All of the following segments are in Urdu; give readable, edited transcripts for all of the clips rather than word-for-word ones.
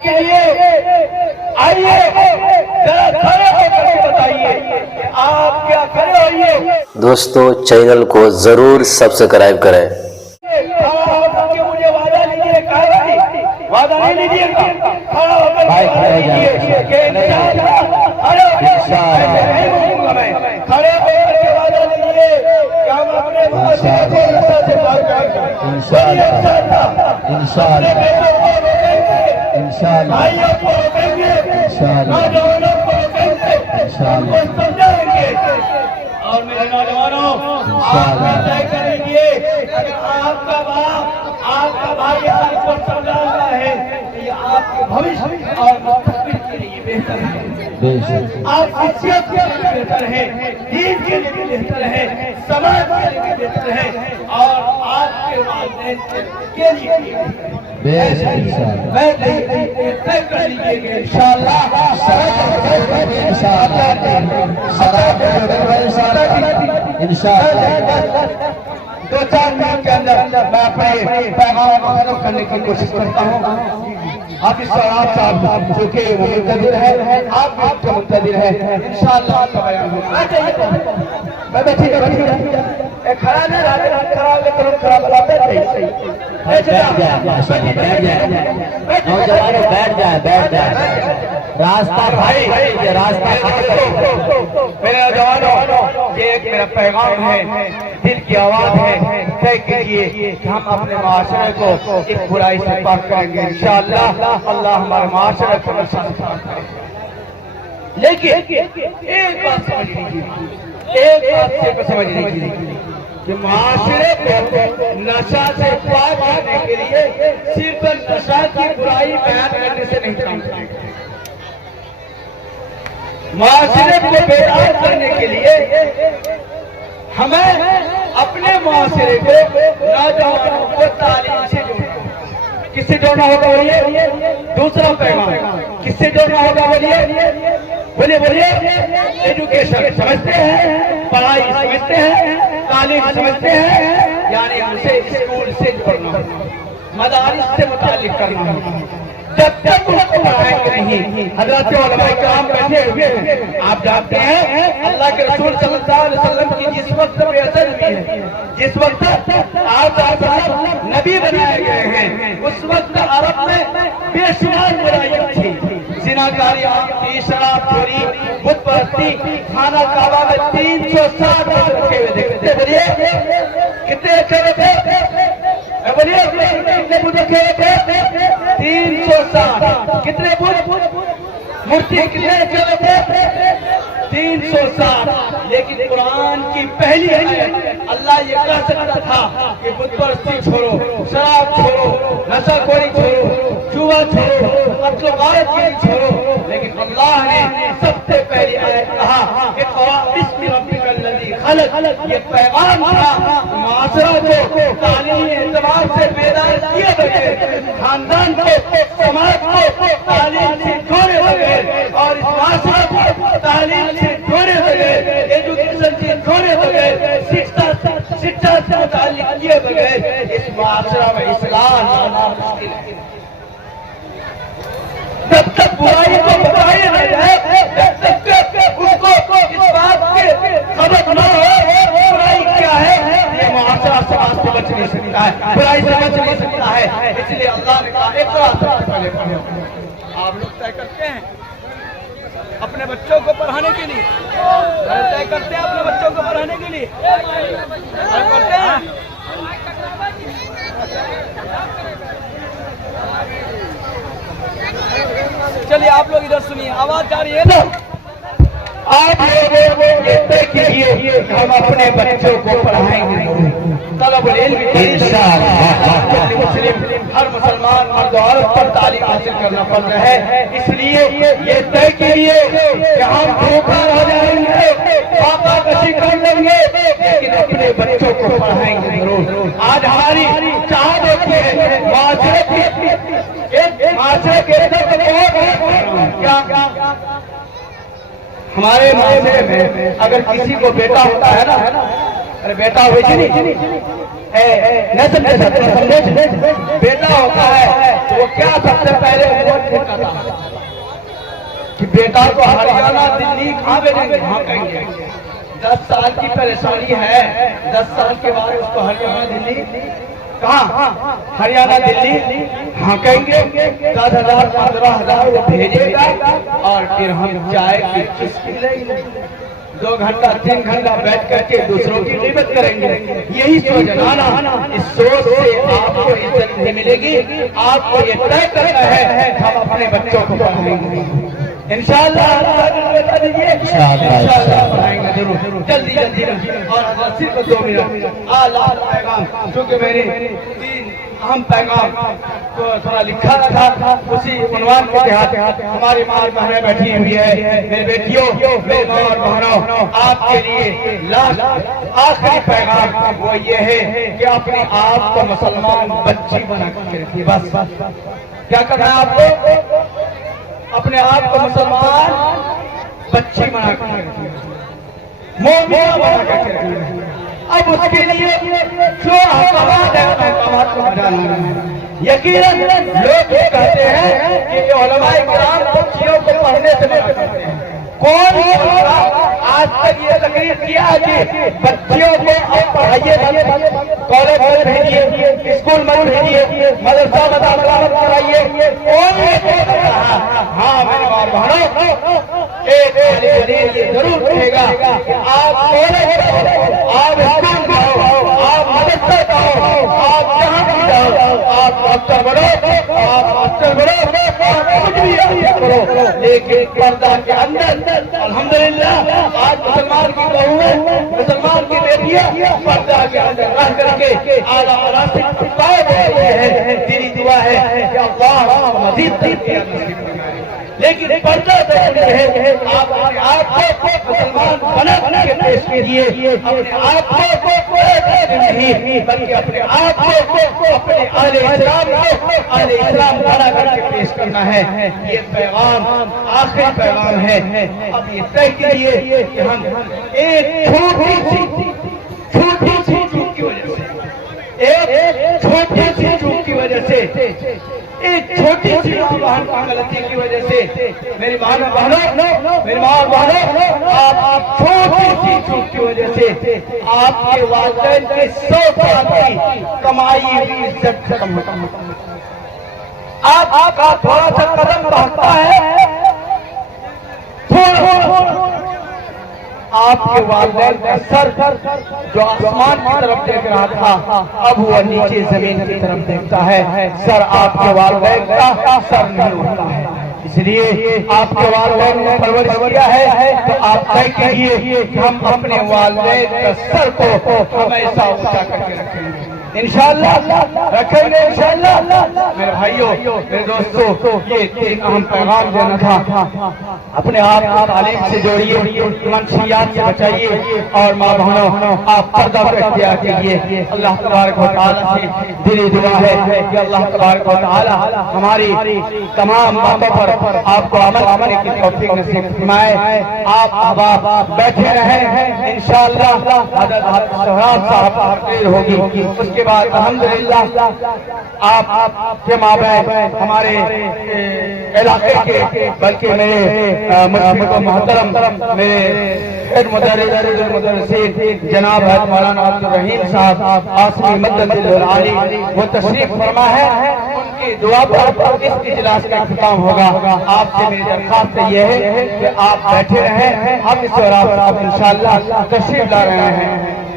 آئیے ذرا کھڑے ہو کر کے بتائیے کہ آپ کیا کھڑے ہوئیے. دوستو چینل کو ضرور سبسکرائب کریں. کھڑا ہو کر کے مجھے وعدہ لیجیے. وعدہ نہیں لیجیے گا. کھڑا ہو کر کے وعدہ لیجیے کہ انشاءاللہ کھڑے ہو کر کے وعدہ لیجیے کہ ہم اپنے معاشرے کو نشہ سے پاک کریں گے. انشاءاللہ بھائیوں کو روکیں گے, نوجوانوں کو روکیں گے, ان کو سمجھائیں گے. اور میرے نوجوانوں, آپ طے کر لیجیے کہ آپ کا باپ, آپ کا بھائی آپ کو سمجھا رہا ہے کہ یہ آپ کے بھوشیہ اور مستقبل کے لیے بہتر ہے. آپ کی صحت کے لیے بہتر ہے, دین کے لیے بہتر ہے, سماج کے لیے بہتر ہے, اور آپ کے والدین کے لیے بہتر ہے. میں طے کر لیجیے کہ انشاءاللہ دو چار منٹ کے اندر میں اپنے پیغام کو ختم کرنے کی کوشش کرتا ہوں. آپ اس سواب صاحب جو کہ منتظر ہے, آپ بھی آپ کے منتظر ہے, انشاءاللہ آپ کا بیان ہوگا. میں بیٹھی کھڑا نہیں رہا, کھڑا لے کر کھڑا بلاتے تھے. بیٹھ جائے راستہ بھائی, راستہ میرے نوجوانوں, یہ ایک میرا پیغام ہے, دل کی آواز ہے. طے کیجیے کہ ہم اپنے معاشرے کو ایک برائی سے پاک کریں گے. انشاءاللہ اللہ ہمارے معاشرے کو نشہ سے پاک کرے گا. لیکن ایک بات سمجھ لیجیے, ایک بات سمجھ لیجیے کہ معاشرے کو نشہ سے پاک کرنے کے لیے صرف نشہ کی برائی بیان کرنے سے نہیں کام کرے گا. معاشرے کو بیدار کرنے کے لیے ہمیں اپنے معاشرے کو, نوجوانوں کو تعلیم سے جوڑنا. کس سے جوڑنا ہوگا بولیے؟ دوسرا پیغام کس سے جوڑنا ہوگا بولیے؟ ایجوکیشن سمجھتے ہیں, پڑھائی سمجھتے ہیں, تعلیم سمجھتے ہیں, یعنی ہم سے اسکول سے جوڑنا ہوگا, مدارس سے متعلق کرنا ہوگا. جب تک ان کو پڑھائیں گے نہیں. حضرت علماء کرام بیٹھے ہوئے ہیں, آپ جانتے ہیں اللہ کے رسول صلی اللہ علیہ وسلم کی جس وقت بعثت ہوئی ہے, جس وقت آپ نبی بنائے گئے ہیں, اس وقت عرب میں بے شمار برائیاں تھی. زناکاری عام تھی, شراب چوری, بت پرستی. خانہ کعبہ میں 360 بت رکھے ہوئے دیکھتے. بولیے کتنے رکھے ہوئے تھے؟ بولیے کتنے بت رکھے ہوئے تھے؟ 360. کتنے بت؟ مورتی کتنے رکھے ہوئے تھے؟ 360. لیکن قرآن کی پہلی آیت اللہ یہ کہہ سکتا تھا کہ بت پرستی چھوڑو, شراب چھوڑو, نشہ خوری چھوڑو, جوا چھوڑو, قتل و غارت چھوڑو. لیکن اللہ نے سب سے پہلی آیت کہا کہ بسم ربک الذی خلق. یہ پیغام تھا معاشرہ کو تعلیمی اعتبار سے بیدار کیے بغیر, خاندان کو, سماج کو تعلیم سے جوڑے بغیر, اور اس معاشرہ کو تعلیم سے جوڑے بغیر, ایجوکیشن سے جوڑے بغیر, شکشا سے متعلق کیے بغیر اس معاشرہ میں اصلاح لانا مشکل ہے. جب تک برائی کو بتایا نہ جائے, جب تک اس کو اس بات کے سبق نہ ہو برائی کیا ہے, یہ معاشرہ سماج سے بچ نہیں سکتا ہے, برائی سے بچ نہیں سکتا ہے. اس لیے اللہ نے کہا اقرا سب سے پہلے پڑھو. آپ لوگ طے کرتے ہیں اپنے بچوں کو پڑھانے کے لیے, طے کرتے ہیں اپنے بچوں کو پڑھانے کے لیے, کرتے ہیں. چلیے آپ لوگ ادھر سنیے, آواز جا رہی ہے نا. آپ لوگ یہ طے کیجیے کہ ہم اپنے بچوں کو پڑھائیں گے. طلب العلم مسلم, ہر مسلمان مرد و عورت پر تعلیم حاصل کرنا فرض ہے. اس لیے یہ طے کیجیے کہ ہم بھوکا ہو جائیں گے, پاپا کشی کر لیں گے, لیکن اپنے بچوں کو پڑھائیں گے ضرور. آج ہماری چاہت ہوتی ہے معاشرے کے کیا ہمارے معاشرے میں اگر کسی کو بیٹا ہوتا ہے نا, ارے بیٹا ہوئی نہیں, نہ سمجھے بیٹا ہوتا ہے تو وہ کیا سب سے پہلے ووٹ دیتا تھا کہ بیٹا کو ہریانہ دلی کہاں بھیجیں گے؟ وہاں کہیں گے 10 سال کی پریشانی ہے 10 سال کے بعد اس کو ہریانہ دلی کہاں ہریانہ دلی ہاں کہیں گے 10,000 15,000 وہ بھیجے گا اور پھر ہم چائے کی چسکی لیں گے 2 گھنٹہ 3 گھنٹہ بیٹھ کر کے دوسروں کی غیبت کریں گے یہی سوچ لانا اس سوچ سے آپ کو عزت نہیں ملے گی آپ کو یہ طے کرنا ہے ہم اپنے بچوں کو پڑھائیں گے انشاءاللہ پڑھائیں گے ضرور جلدی اور صرف 2 منٹ اعلیٰ پیغام چونکہ میں نے 3 اہم پیغام کو تھوڑا لکھا تھا اسی عنوان کے تحت ہماری ماں بہنیں بیٹھی ہوئی ہے میرے بیٹیوں میرے ماں اور بہنوں آپ کے لیے آخری پیغام وہ یہ ہے کہ اپنے آپ کو مسلمان بچی بنا کر رکھیے بس کیا کرنا ہے آپ کو اپنے آپ کو مسلمان بچی بنا کر رکھیے مومنہ بنا کر رکھیے اب اس کے لیے جو احکامات ہیں احکامات کو بجا لانا ہے یقیناً لوگ یہ کہتے ہیں کہ علماء کرام بچیوں کو پڑھنے سے نہیں کرتے ہیں کون آج تک یہ تقریر کیا کہ بچیوں کو اب پڑھائیے کالج میں بھیجیے اسکول میں بھیجیے مدرسہ مدارس کرائیے کون یہ کہہ رہا ہاں میرے ماں بہنوں ایک دلیل یہ ضرور کہے گا کہ آپ کالج جاؤ آپ اسکول جاؤ آپ مدرسہ جاؤ آپ جہاں بھی جاؤ آپ ڈاکٹر بنو آپ ماسٹر بنو کچھ بھی کرو لیکن پردہ کے اندر الحمدللہ آج مسلمان کی بہویں مسلمان کی بیٹیاں پردہ کے اندر رہ کر کے اعلیٰ مناصب پائے ہوئے ہیں تیری دعا ہے کہ اللہ مزید ترقیاں نصیب فرمائے لیکن پردہ ضروری ہے آپ اپنے آپ کو مسلمان بنا کے پیش کیجیے اپنے آپ کو نہیں بلکہ اپنے آپ کو اپنے اہل اسلام بنا کر کے پیش کرنا ہے یہ پیغام آخری پیغام ہے اب یہ طے کیجیے کہ ہم ایک چھوٹی سی چوک کی وجہ سے ایک چھوٹی سی چوک کی وجہ سے ایک چھوٹی سی بہن کی غلطی کی وجہ سے میری ماں اور بہنوں آپ چھوٹی سی چوک کی وجہ سے آپ کے والدین کے 100 سال کی کمائی ہوئی عزت ختم ہوتا ہے آپ کا تھوڑا سا قدم بڑھتا ہے آپ کے والدین کا سر جو آسمان کی طرف دیکھ رہا تھا اب وہ نیچے زمین کی طرف دیکھتا ہے سر آپ کے والدین کا سر نہیں اٹھتا ہے اس لیے آپ کے والدین نے پرورش کیا ہے تو آپ طے کیجیے کہ ہم اپنے والدین کا سر کو ہمیشہ اونچا کر کے رکھیں گے انشاءاللہ رکھیں گے انشاءاللہ میرے بھائیوں میرے دوستوں یہ 3 اہم پیغام دینا تھا اپنے آپ کو تعلیم سے جوڑیے منشیات سے بچائیے اور ماں بہنوں آپ پردہ پر اختیار کیجیے اللہ تبارک و تعالی سے دلی دعا ہے کہ اللہ تبارک و تعالی ہماری تمام باتوں پر آپ کو عمل کرنے کی توفیق نصیب فرمائے آپ احباب بیٹھے رہیں انشاءاللہ حضرت سہراب صاحب تقریر ہوگی اس کے بعد الحمدللہ آپ کے مابین ہمارے علاقے کے بلکہ میرے مشفق و محترم میرے مدرسین جناب مولانا عبدالرحیم صاحب آسمی مدد العالی وہ تشریف فرما ہے ان کی دعا پر اس اجلاس کا اختتام ہوگا آپ سے میری درخواست یہ ہے کہ آپ بیٹھے رہیں ہم اس وقت آپ انشاءاللہ تشریف لا رہے ہیں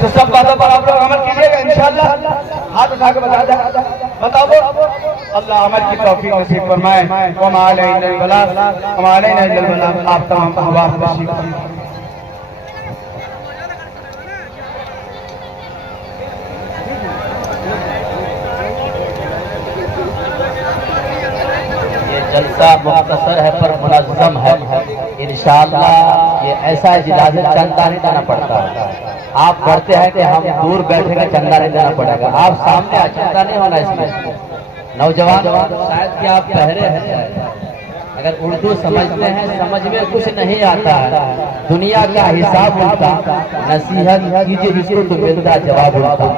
تو سب باتوں پر آپ لوگ عمل کیجئے گا انشاءاللہ ہاتھ اٹھا کے بتاؤ اللہ عمل کی توفیق نصیب فرمائے وما علینا الا البلاغ وما علینا الا البلاغ آپ تمام احباب تشریف فرمائے یہ جلسہ مختصر ہے پر منظم ہے انشاءاللہ یہ ایسا اجازت چلتا نہیں جانا پڑتا ہے آپ پڑھتے ہیں کہ ہم دور بیٹھے کا چندہ نہیں دینا پڑے گا، آپ سامنے چندہ نہیں ہونا اس میں۔ نوجوان شاید کہ آپ پہرے ہیں، اگر اردو سمجھتے ہیں، سمجھ میں کچھ نہیں آتا ہے، دنیا کا حساب الٹا، نصیحت کیجیے جس کو تو ملتا جواب الٹا،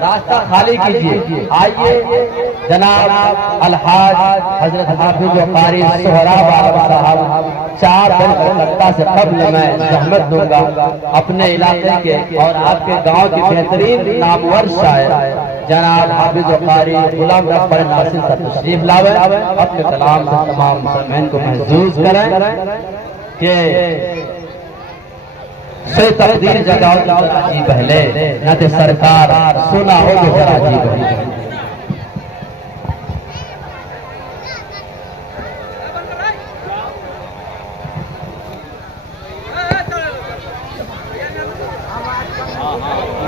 راستہ خالی کیجیے۔ آئیے جناب الحاج حضرت حافظ و قاری سہراب عالم صاحب 4 دن کلکتہ سے قبل میں زحمت دوں گا، اپنے علاقے کے اور آپ کے گاؤں کی بہترین نامور شاعر جناب حافظ و قاری غلام رب ناصر صاحب تشریف لاوے، اپنے کلام سے تمام مسلمین کو محظوظ کریں کہ سے تقدیر جگاؤ ذرا جی پہلے، نہ تے سرکار سنا ہو تو ذرا جی پہلے۔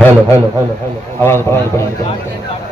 ہیلو آواز بڑھا